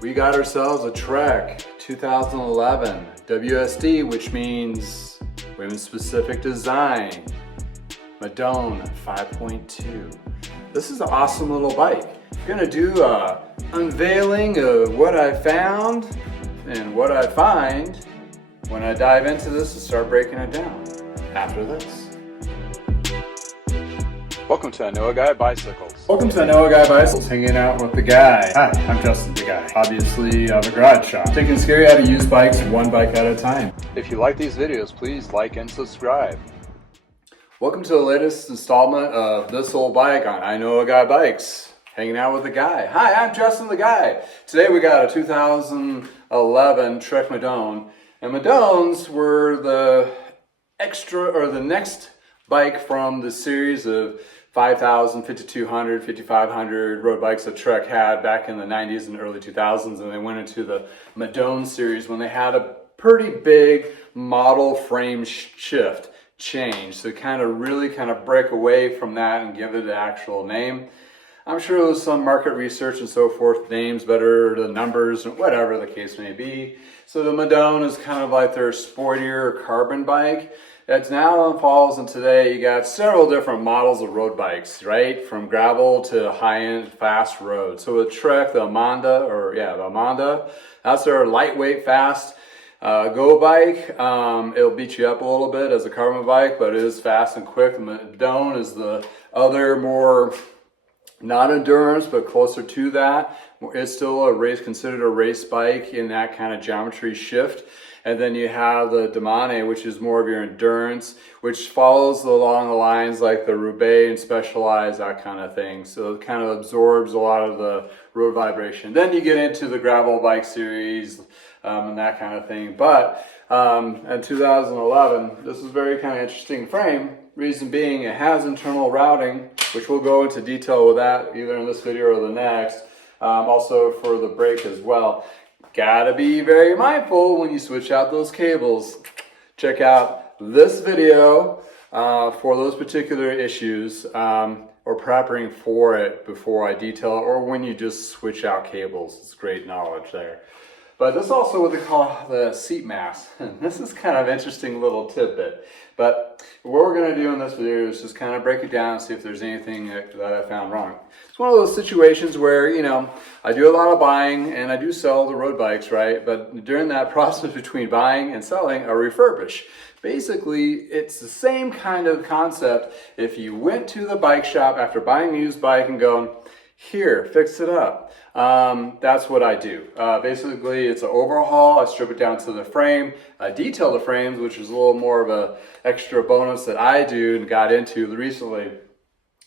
We got ourselves a Trek 2011 WSD, which means women's specific design, Madone 5.2. This is an awesome little bike. I'm gonna do a unveiling of what I found and what I find when I dive into this and start breaking it down after this. Welcome to I Know a Guy Bicycles. Welcome to I Know a Guy Bicycles, hanging out with the guy. Hi, I'm Justin the guy. Obviously, I have a garage shop. Taking scary how to use bikes one bike at a time. If you like these videos, please like and subscribe. Welcome to the latest installment of This Old Bike on I Know a Guy Bikes, hanging out with the guy. Hi, I'm Justin the guy. Today we got a 2011 Trek Madone, and Madones were the next bike from the series of 5,000, 5,200, 5,500 road bikes that Trek had back in the 90s and early 2000s, and they went into the Madone series when they had a pretty big model frame shift change. So really break away from that and give it an actual name. I'm sure there was some market research and so forth, names better, the numbers, whatever the case may be. So the Madone is kind of like their sportier carbon bike. That's now falls, and today you got several different models of road bikes, right? From gravel to high-end fast road. So with Trek, the Amanda, that's their lightweight, fast go bike. It'll beat you up a little bit as a carbon bike, but it is fast and quick. The Madone is the other more, not endurance, but closer to that. It's still considered a race bike in that kind of geometry shift. And then you have the Dura-Ace, which is more of your endurance, which follows along the lines like the Roubaix and Specialized, that kind of thing. So it kind of absorbs a lot of the road vibration. Then you get into the gravel bike series and that kind of thing. But in 2011, this is very kind of interesting frame. Reason being, it has internal routing, which we'll go into detail with that either in this video or the next. Also for the brake as well. Gotta be very mindful when you switch out those cables. Check out this video for those particular issues or prepping for it before I detail it, or when you just switch out cables. It's great knowledge there. But this is also what they call the seat mass. This is kind of interesting little tidbit. But what we're going to do in this video is just kind of break it down and see if there's anything that I found wrong. It's one of those situations where, I do a lot of buying and I do sell the road bikes, right? But during that process between buying and selling, I refurbish. Basically, it's the same kind of concept. If you went to the bike shop after buying a used bike and going, here, fix it up. That's what I do. Basically, it's an overhaul. I strip it down to the frame. I detail the frames, which is a little more of an extra bonus that I do and got into recently.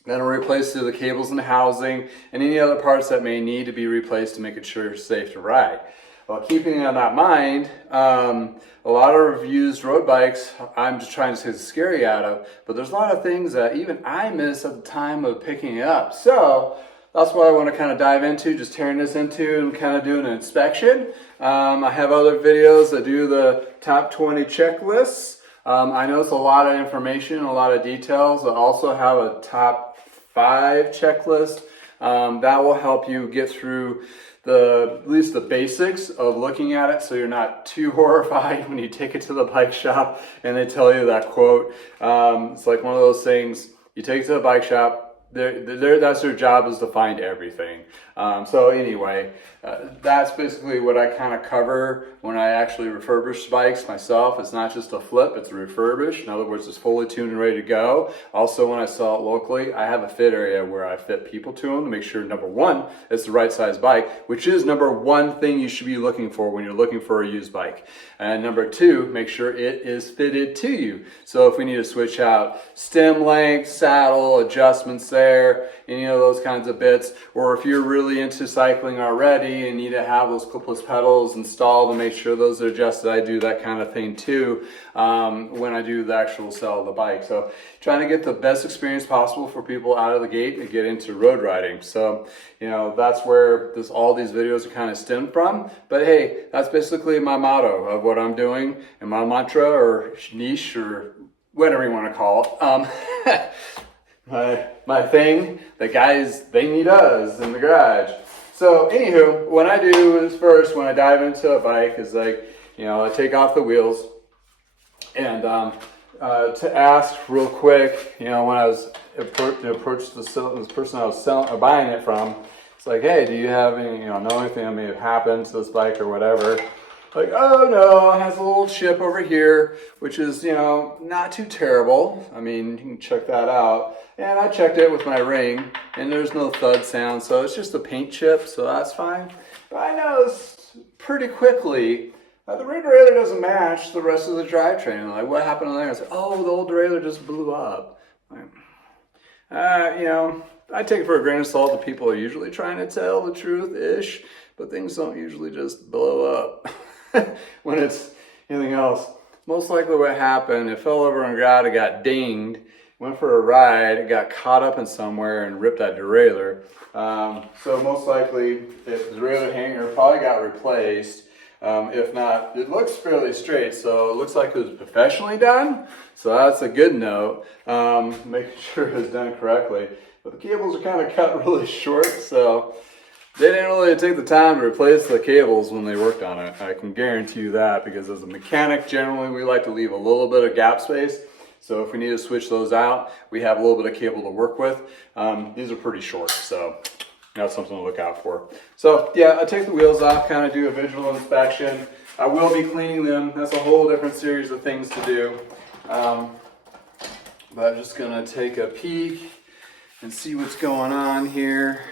Then I'll replace the cables and the housing and any other parts that may need to be replaced to make it sure it's safe to ride. Well, keeping in that mind, a lot of used road bikes, I'm just trying to say the scary out of, but there's a lot of things that even I miss at the time of picking it up. So that's what I want to kind of dive into, just tearing this into and kind of doing an inspection. I have other videos that do the top 20 checklists. I know it's a lot of information, a lot of details. I also have a top 5 checklist that will help you get through at least the basics of looking at it, so you're not too horrified when you take it to the bike shop and they tell you that quote. It's like one of those things, you take it to the bike shop, that's their job, is to find everything. So anyway, that's basically what I kind of cover when I actually refurbish bikes myself. It's not just a flip, it's a refurbish. In other words, it's fully tuned and ready to go. Also, when I sell it locally, I have a fit area where I fit people to them to make sure, number one, it's the right size bike, which is number one thing you should be looking for when you're looking for a used bike. And number two, make sure it is fitted to you. So if we need to switch out stem length, saddle, adjustments there, any of those kinds of bits, or if you're really into cycling already and need to have those clipless pedals installed to make sure those are adjusted, I do that kind of thing too when I do the actual sell of the bike. So trying to get the best experience possible for people out of the gate and get into road riding. So that's where all these videos are kind of stemmed from. But hey, that's basically my motto of what I'm doing and my mantra or niche or whatever you want to call it. My thing, the guys, they need us in the garage. So anywho, what I do is first, when I dive into a bike, is like, I take off the wheels, and to ask real quick, when I was approached this person I was buying it from, it's like, hey, do you have any, know anything that may have happened to this bike or whatever? Like, oh no, it has a little chip over here, which is, not too terrible. I mean, you can check that out. And I checked it with my ring, and there's no thud sound, so it's just a paint chip, so that's fine. But I noticed pretty quickly that the rear derailleur doesn't match the rest of the drivetrain. Like, what happened on there? I said, oh, the old derailleur just blew up. Like, I take it for a grain of salt that people are usually trying to tell the truth-ish, but things don't usually just blow up. When it's anything else. Most likely what happened, it fell over on ground, it got dinged, went for a ride, it got caught up in somewhere and ripped that derailleur. So most likely the derailleur hanger probably got replaced. If not, it looks fairly straight, so it looks like it was professionally done. So that's a good note, making sure it was done correctly. But the cables are kind of cut really short, so they didn't really take the time to replace the cables when they worked on it. I can guarantee you that, because as a mechanic, generally we like to leave a little bit of gap space. So if we need to switch those out, we have a little bit of cable to work with. These are pretty short, so that's something to look out for. So yeah, I take the wheels off, kind of do a visual inspection. I will be cleaning them. That's a whole different series of things to do. But I'm just gonna take a peek and see what's going on here.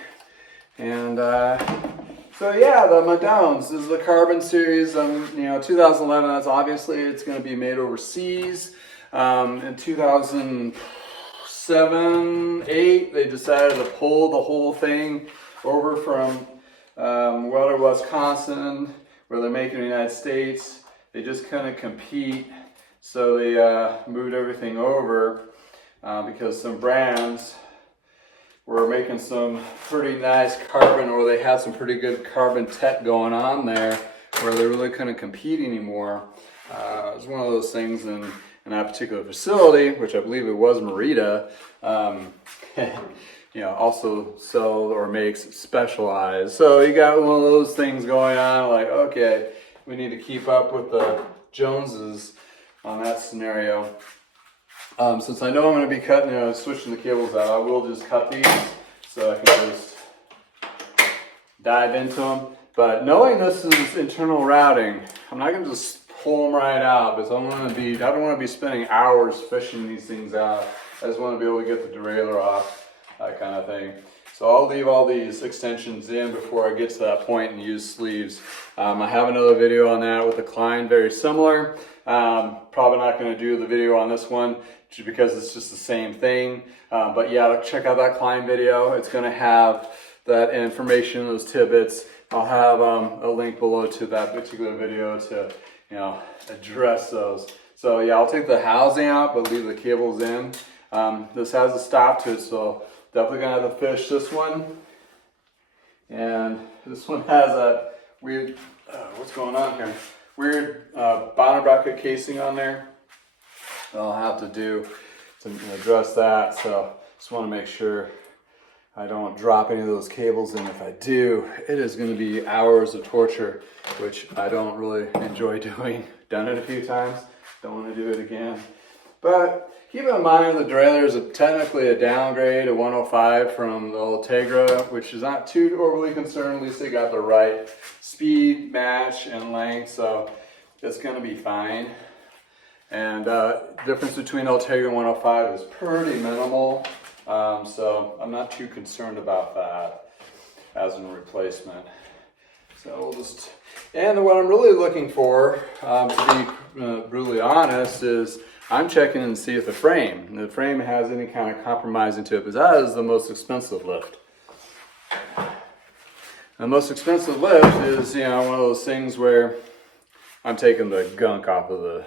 And so yeah, the Madones, this is the carbon series, 2011, that's obviously, it's going to be made overseas. In 2007, 8, they decided to pull the whole thing over from Weller, Wisconsin, where they're making in the United States. They just couldn't compete, so they moved everything over because some brands were making some pretty nice carbon, or they had some pretty good carbon tech going on there, where they really couldn't compete anymore. It was one of those things in that particular facility, which I believe it was Merida, also sells or makes Specialized. So you got one of those things going on, like, okay, we need to keep up with the Joneses on that scenario. Since I know I'm going to be cutting, switching the cables out, I will just cut these so I can just dive into them. But knowing this is internal routing, I'm not going to just pull them right out, because I don't want to be spending hours fishing these things out. I just want to be able to get the derailleur off, that kind of thing. So I'll leave all these extensions in before I get to that point and use sleeves. I have another video on that with the Klein, very similar. Probably not going to do the video on this one, just because it's just the same thing. But yeah, check out that Klein video. It's going to have that information, those tidbits. I'll have a link below to that particular video to address those. So yeah, I'll take the housing out, but leave the cables in. This has a stop to it, so definitely gonna have to fish this one. And this one has a weird, what's going on here? Weird bottom bracket casing on there. I'll have to do to address that. So just want to make sure I don't drop any of those cables in. If I do, it is going to be hours of torture, which I don't really enjoy doing. Done it a few times, don't want to do it again. But keep in mind the derailleur is technically a downgrade, a 105 from the Ultegra, which is not too overly concerned. At least they got the right speed, match, and length, so it's going to be fine. And difference between Ultegra and 105 is pretty minimal, so I'm not too concerned about that as a replacement. So we'll just, and what I'm really looking for, to be brutally honest, is I'm checking and see if the frame has any kind of compromise into it, because that is the most expensive lift. The most expensive lift is, one of those things where I'm taking the gunk off of the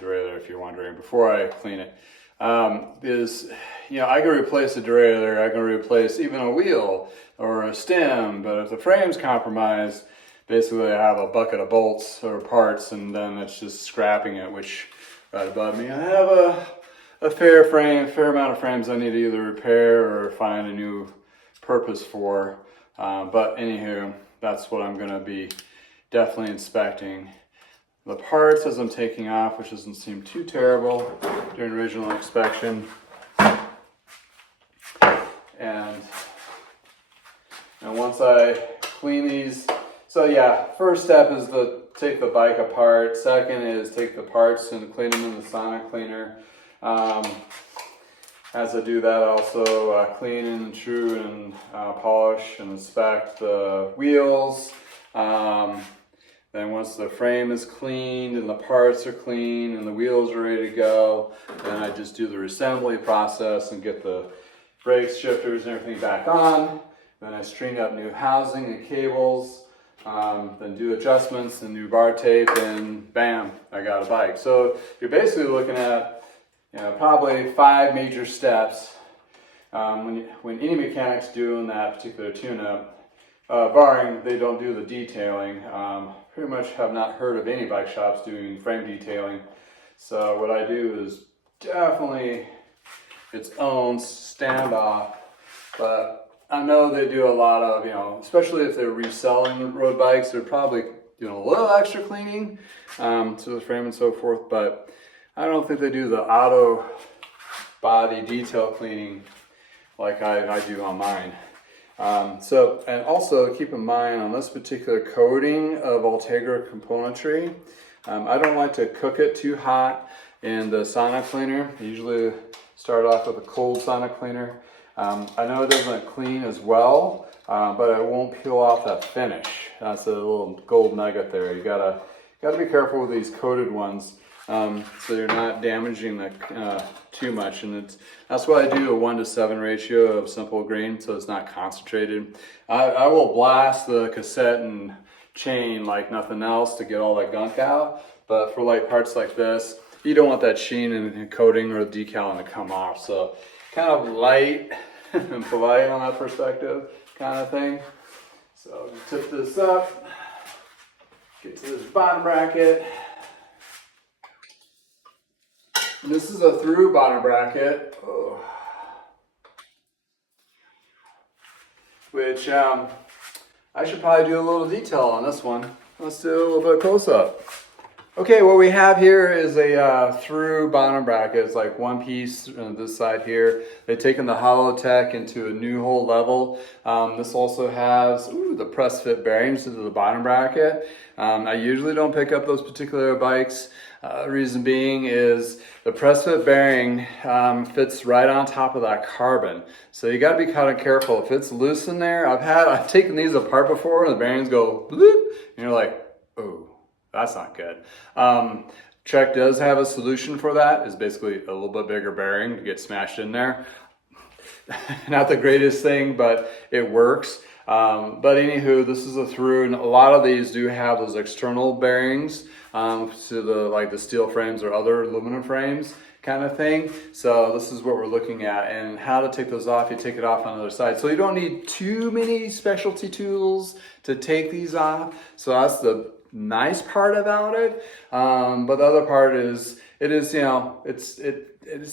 derailleur, if you're wondering, before I clean it. I can replace the derailleur, I can replace even a wheel or a stem, but if the frame's compromised, basically I have a bucket of bolts or parts, and then it's just scrapping it, which right above me I have a fair amount of frames I need to either repair or find a new purpose for. But anywho, that's what I'm gonna be definitely inspecting. The parts as I'm taking off, which doesn't seem too terrible during original inspection. And once I clean these, so yeah, first step is to take the bike apart. Second is take the parts and clean them in the sonic cleaner. As I do that, I also clean and true and polish and inspect the wheels. Then once the frame is cleaned and the parts are clean and the wheels are ready to go, then I just do the reassembly process and get the brakes, shifters, and everything back on. Then I string up new housing and cables, then do adjustments and new bar tape, and bam, I got a bike. So you're basically looking at probably 5 major steps when any mechanic's doing that particular tune-up, barring they don't do the detailing. Pretty much have not heard of any bike shops doing frame detailing. So what I do is definitely its own standoff, but I know they do a lot of, especially if they're reselling road bikes, they're probably doing a little extra cleaning to the frame and so forth, but I don't think they do the auto body detail cleaning like I do on mine. And also keep in mind on this particular coating of Ultegra componentry, I don't like to cook it too hot in the sonic cleaner. I usually start off with a cold sonic cleaner. I know it doesn't clean as well, but it won't peel off that finish. That's a little gold nugget there. You gotta be careful with these coated ones, so you're not damaging the too much. And that's why I do a 1:7 ratio of simple grain, so it's not concentrated. I will blast the cassette and chain like nothing else to get all that gunk out. But for like parts like this, you don't want that sheen and coating or the decaling to come off. So kind of light and polite on that perspective kind of thing. So tip this up, get to this bottom bracket. And this is a through bottom bracket, which I should probably do a little detail on this one. Let's do a little bit close up. Okay, what we have here is a through bottom bracket. It's like one piece on this side here. They've taken the Holotech into a new hole level. This also has the press fit bearings into the bottom bracket. I usually don't pick up those particular bikes. Reason being is the press fit bearing fits right on top of that carbon. So you gotta be kind of careful. If it's loose in there, I've taken these apart before and the bearings go bloop, and you're like, oh. That's not good. Trek does have a solution for that. It's basically a little bit bigger bearing to get smashed in there. Not the greatest thing, but it works. But anywho, this is a through, and a lot of these do have those external bearings to the steel frames or other aluminum frames kind of thing. So this is what we're looking at, and how to take those off. You take it off on the other side. So you don't need too many specialty tools to take these off. So that's the nice part about it, but the other part is it's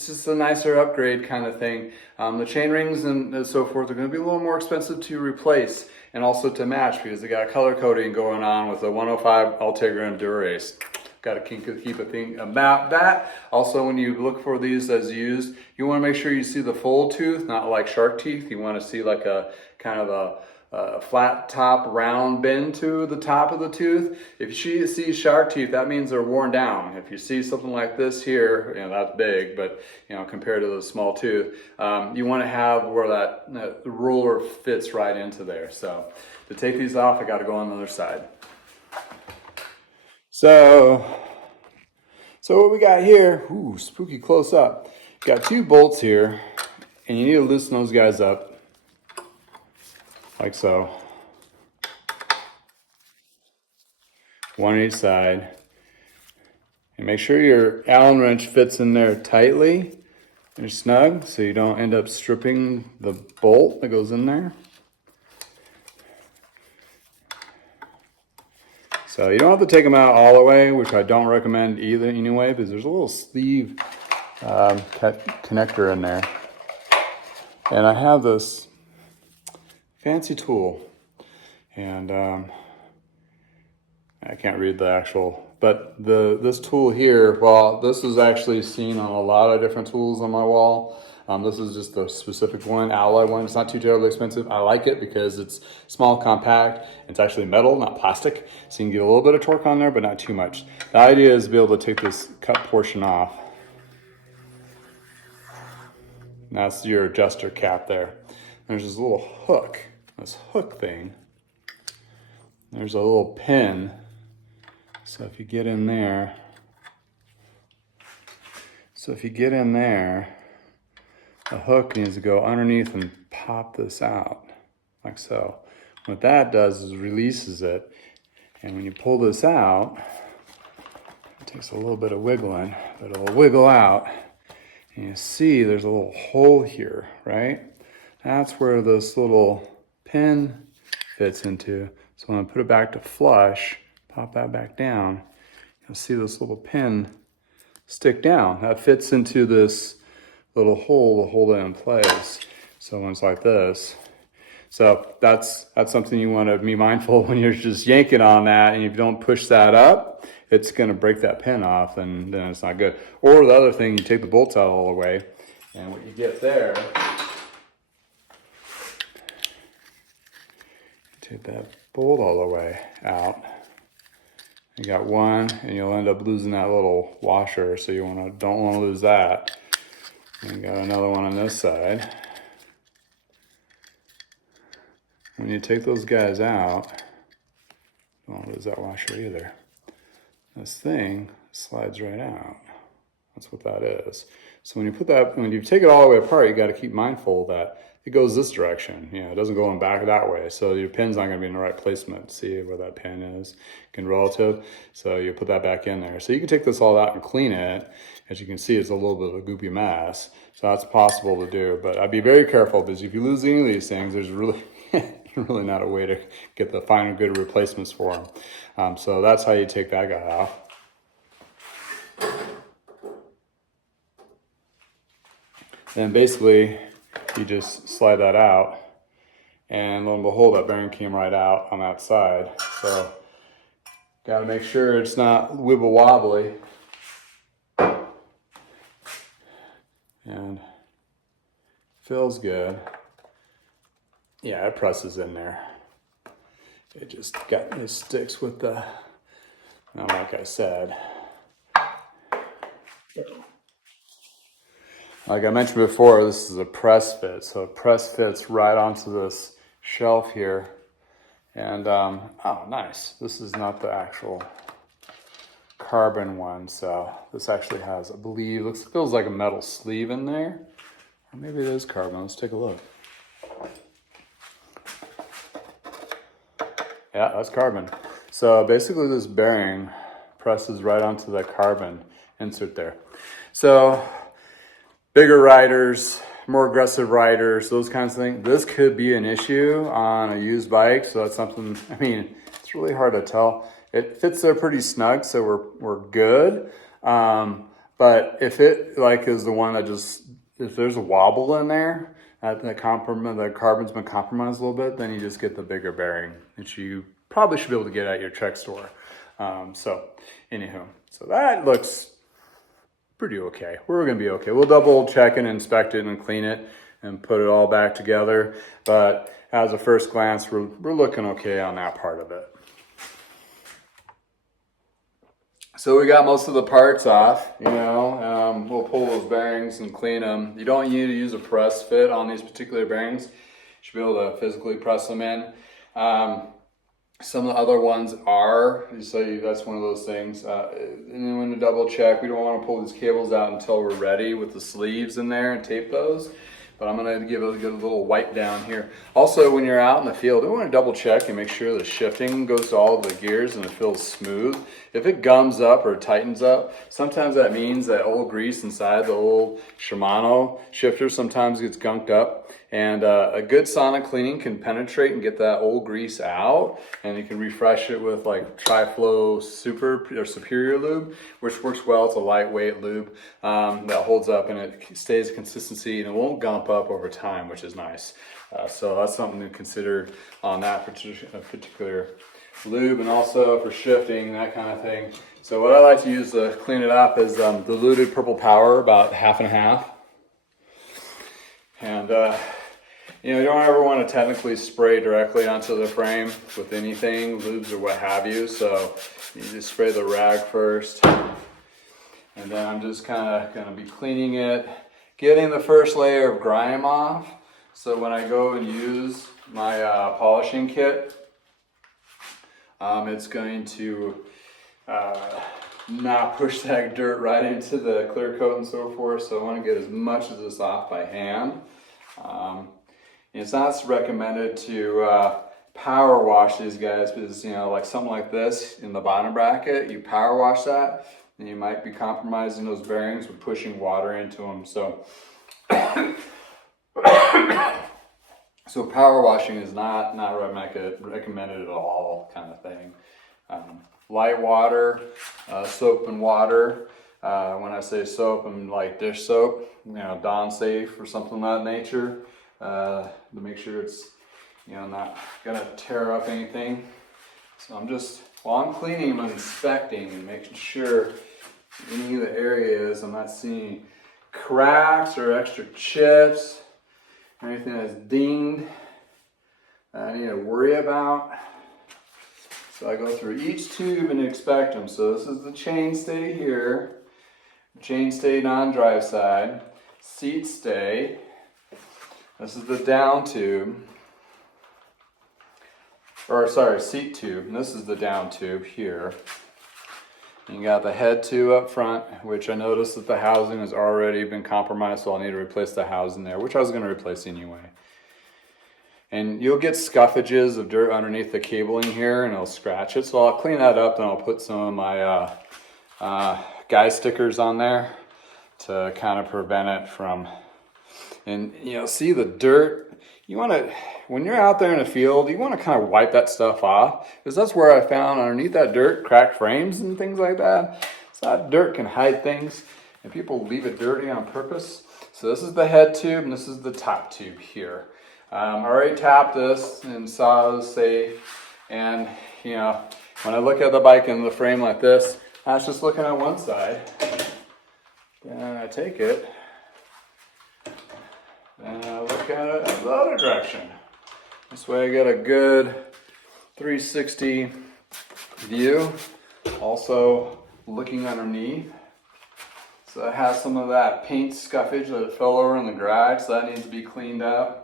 just a nicer upgrade kind of thing. The chain rings and so forth are going to be a little more expensive to replace and also to match, because they got color coding going on with the 105 Ultegra and Dura-Ace. Got to keep a thing about that. Also, when you look for these as used, you want to make sure you see the full tooth, not like shark teeth. You want to see like a kind of a flat top round bend to the top of the tooth. If you see shark teeth, that means they're worn down. If you see something like this here, that's big, but compared to the small tooth, you want to have where that ruler fits right into there. So to take these off, I got to go on the other side. So what we got here, spooky close up. Got 2 bolts here, and you need to loosen those guys up. Like so. One on each side. And make sure your Allen wrench fits in there tightly and snug, so you don't end up stripping the bolt that goes in there. So you don't have to take them out all the way, which I don't recommend either anyway, because there's a little sleeve connector in there. And I have this fancy tool. And I can't read the actual, but this tool here, well, this is actually seen on a lot of different tools on my wall. This is just a specific one, alloy one. It's not too terribly expensive. I like it because it's small, compact. It's actually metal, not plastic. So you can get a little bit of torque on there, but not too much. The idea is to be able to take this cut portion off. And that's your adjuster cap there. There's this little hook, this hook thing. There's a little pin. So if you get in there, the hook needs to go underneath and pop this out, like so. What that does is releases it, and when you pull this out, it takes a little bit of wiggling, but it'll wiggle out, and you see there's a little hole here, right? That's where this little pin fits into. So when I put it back to flush, pop that back down, you'll see this little pin stick down. That fits into this little hole to hold it in place. So when it's like this, so that's something you want to be mindful when you're just yanking on that, and if you don't push that up, it's going to break that pin off, and then it's not good. Or the other thing, you take the bolts out all the way, and what you get there, take that bolt all the way out. You got one, and you'll end up losing that little washer, so you don't want to lose that. And you got another one on this side. When you take those guys out, don't want to lose that washer either. This thing slides right out. That's what that is. So when you take it all the way apart, you got to keep mindful that it goes this direction. It doesn't go in back that way. So your pin's not going to be in the right placement. See where that pin is in relative. So you put that back in there. So you can take this all out and clean it. As you can see, it's a little bit of a goopy mess. So that's possible to do. But I'd be very careful, because if you lose any of these things, there's really not a way to get the final good replacements for them. So that's how you take that guy off. And basically, you just slide that out, and lo and behold, that bearing came right out on that side. So, got to make sure it's not wibble wobbly. And feels good. Yeah, it presses in there. It sticks with the, now like I said, like I mentioned before, this is a press fit. So it press fits right onto this shelf here. And, oh, nice. This is not the actual carbon one. So this actually has, I believe, feels like a metal sleeve in there. Or maybe it is carbon. Let's take a look. Yeah, that's carbon. So basically this bearing presses right onto the carbon insert there. So bigger riders, more aggressive riders, those kinds of things, this could be an issue on a used bike. So that's something, I mean, it's really hard to tell. It fits there pretty snug, so we're good. But if it is the one that if there's a wobble in there, the carbon's been compromised a little bit, then you just get the bigger bearing, which you probably should be able to get at your Czech store. So that looks pretty okay. We're gonna be okay. We'll double check and inspect it and clean it and put it all back together. But as a first glance, we're looking okay on that part of it. So we got most of the parts off, we'll pull those bearings and clean them. You don't need to use a press fit on these particular bearings. You should be able to physically press them in. Some of the other ones are, so that's one of those things. And then when to double check, we don't want to pull these cables out until we're ready with the sleeves in there and tape those. But I'm going to give it a little wipe down here. Also, when you're out in the field, we want to double check and make sure the shifting goes to all of the gears and it feels smooth. If it gums up or tightens up, sometimes that means that old grease inside the old Shimano shifter sometimes gets gunked up. And a good sonic cleaning can penetrate and get that old grease out, and you can refresh it with like Tri-Flow Super or Superior lube, which works well. It's a lightweight lube that holds up and it stays consistency and it won't gump up over time, which is nice. So that's something to consider on that particular lube, and also for shifting, that kind of thing. So what I like to use to clean it up is diluted purple power, about half and half. And you know, you don't ever want to technically spray directly onto the frame with anything, lubes or what have you. So you just spray the rag first. And then I'm just kind of going to be cleaning it, getting the first layer of grime off. So when I go and use my polishing kit, it's going to not push that dirt right into the clear coat and so forth. So I want to get as much of this off by hand. It's not recommended to power wash these guys because, you know, like something like this in the bottom bracket, you power wash that and you might be compromising those bearings with pushing water into them. So, so power washing is not recommended at all, kind of thing. Light water, soap and water. When I say soap, I'm like dish soap, you know, Dawn Safe or something of that nature, to make sure it's, you know, not gonna tear up anything. So I'm just, while I'm cleaning, I'm inspecting and making sure any of the areas I'm not seeing cracks or extra chips, anything that's dinged I need to worry about. So I go through each tube and inspect them. So this is the chainstay here, chainstay non-drive side, seat stay. This is the down tube, or sorry, seat tube. And this is the down tube here. And you got the head tube up front, which I noticed that the housing has already been compromised, so I'll need to replace the housing there, which I was going to replace anyway. And you'll get scuffages of dirt underneath the cabling here, and it'll scratch it. So I'll clean that up, and I'll put some of my guy stickers on there to kind of prevent it from. And you know, see the dirt. You want to, when you're out there in the field, you want to kind of wipe that stuff off, because that's where I found underneath that dirt cracked frames and things like that. So that dirt can hide things, and people leave it dirty on purpose. So this is the head tube, and this is the top tube here. I already tapped this and saw it was safe. And you know, when I look at the bike in the frame like this, I was just looking at one side. Then I take it and I look at it the other direction. This way I get a good 360 view. Also looking underneath. So it has some of that paint scuffage that fell over in the garage, so that needs to be cleaned up.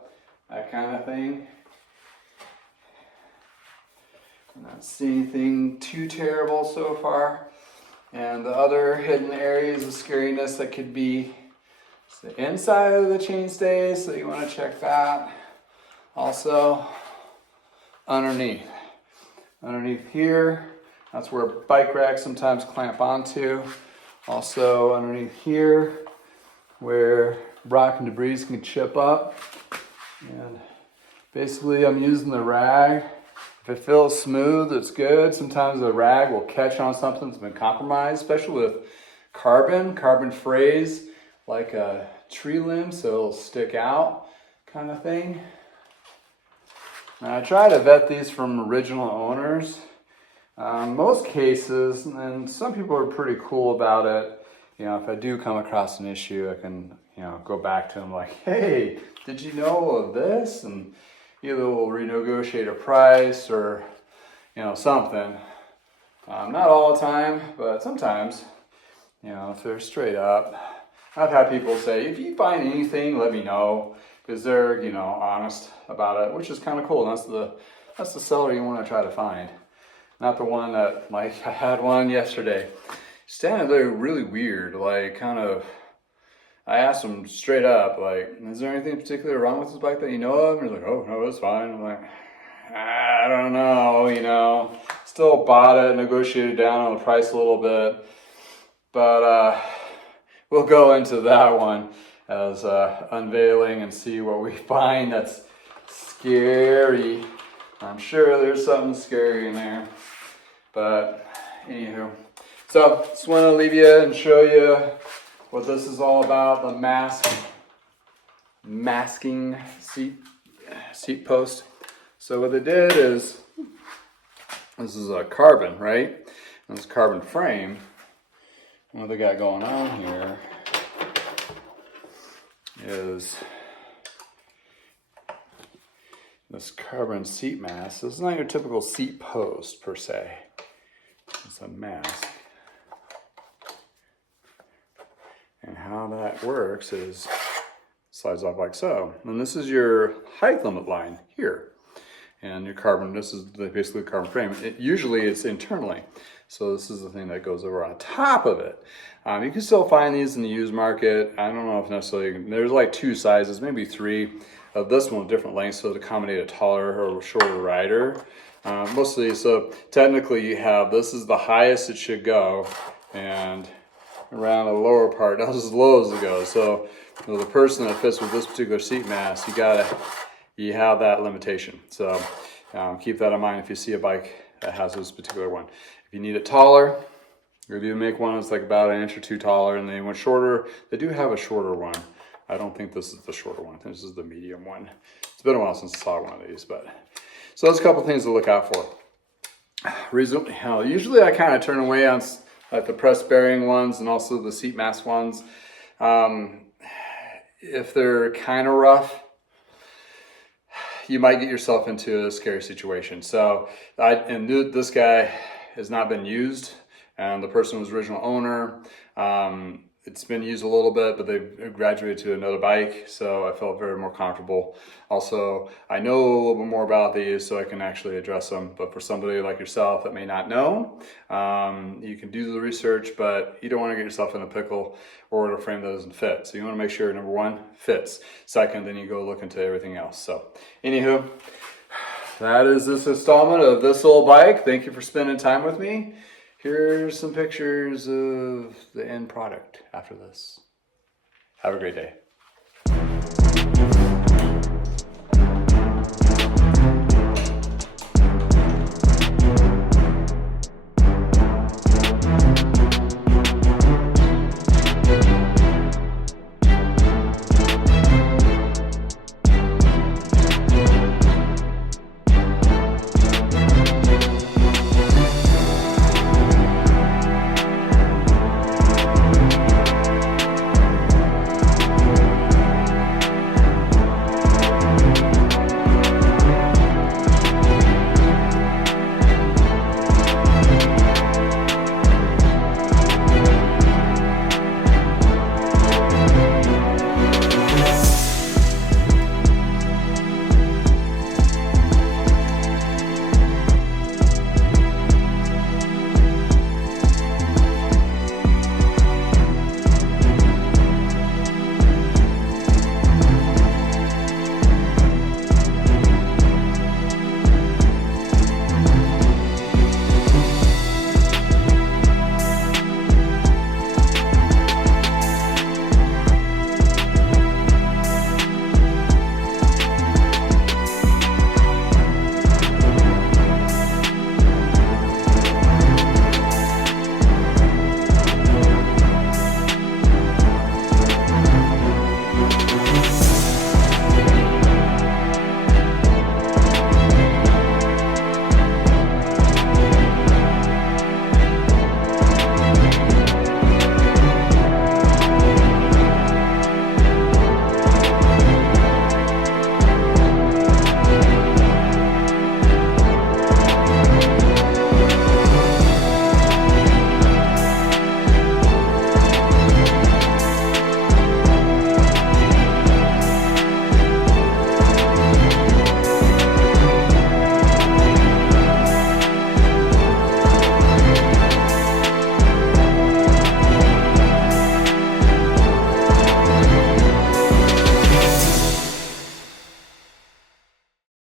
That kind of thing. I'm not seeing anything too terrible so far. And the other hidden areas of scariness that could be the inside of the chainstays, so you want to check that. Also, underneath. Underneath here, that's where bike racks sometimes clamp onto. Also underneath here, where rock and debris can chip up. And basically I'm using the rag. If it feels smooth, it's good. Sometimes the rag will catch on something that's been compromised, especially with carbon frays like a tree limb, so it'll stick out kind of thing. Now I try to vet these from original owners. Most cases, and some people are pretty cool about it. You know, if I do come across an issue, I can, you know, go back to them like, hey, did you know of this? And either we'll renegotiate a price or, you know, something. Not all the time, but sometimes, you know, if they're straight up. I've had people say, if you find anything, let me know, because they're, you know, honest about it, which is kind of cool. And that's the seller you want to try to find. Not the one that, like, I had one yesterday. Standing there really weird, like, kind of, I asked him straight up, like, is there anything particular wrong with this bike that you know of? And he's like, oh, no, it's fine. I'm like, I don't know, you know. Still bought it, negotiated down on the price a little bit. But we'll go into that one. as unveiling and see what we find that's scary. I'm sure there's something scary in there, but anywho. So just want to leave you and show you what this is all about, the masking seat post. So what they did is, this is a carbon, right? And this carbon frame, what they got going on here is this carbon seat mask. This is not your typical seat post per se. It's a mask. And how that works is slides off like so. And this is your height limit line here. And your carbon, this is basically the carbon frame. Usually it's internally. So this is the thing that goes over on top of it. You can still find these in the used market. I don't know if necessarily, there's like 2 sizes, maybe 3 of this one with different lengths so to accommodate a taller or shorter rider. Mostly, so technically you have, this is the highest it should go, and around the lower part, not as low as it goes. So the person that fits with this particular seat mask, you have that limitation. So keep that in mind if you see a bike that has this particular one. If you need it taller, or if you make one that's like about 1 inch or 2 taller, and they want shorter, they do have a shorter one. I don't think this is the shorter one. I think this is the medium one. It's been a while since I saw one of these, but so there's a couple things to look out for. Usually I kind of turn away on like the press bearing ones and also the seat mask ones. If they're kind of rough, you might get yourself into a scary situation. So this guy has not been used, and the person was original owner. It's been used a little bit, but they graduated to another bike, so I felt very more comfortable. Also, I know a little bit more about these, so I can actually address them. But for somebody like yourself that may not know, you can do the research, but you don't want to get yourself in a pickle or in a frame that doesn't fit. So you want to make sure, number 1, fits. Second, then you go look into everything else. So, anywho, that is this installment of This Old Bike. Thank you for spending time with me. Here's some pictures of the end product after this. Have a great day.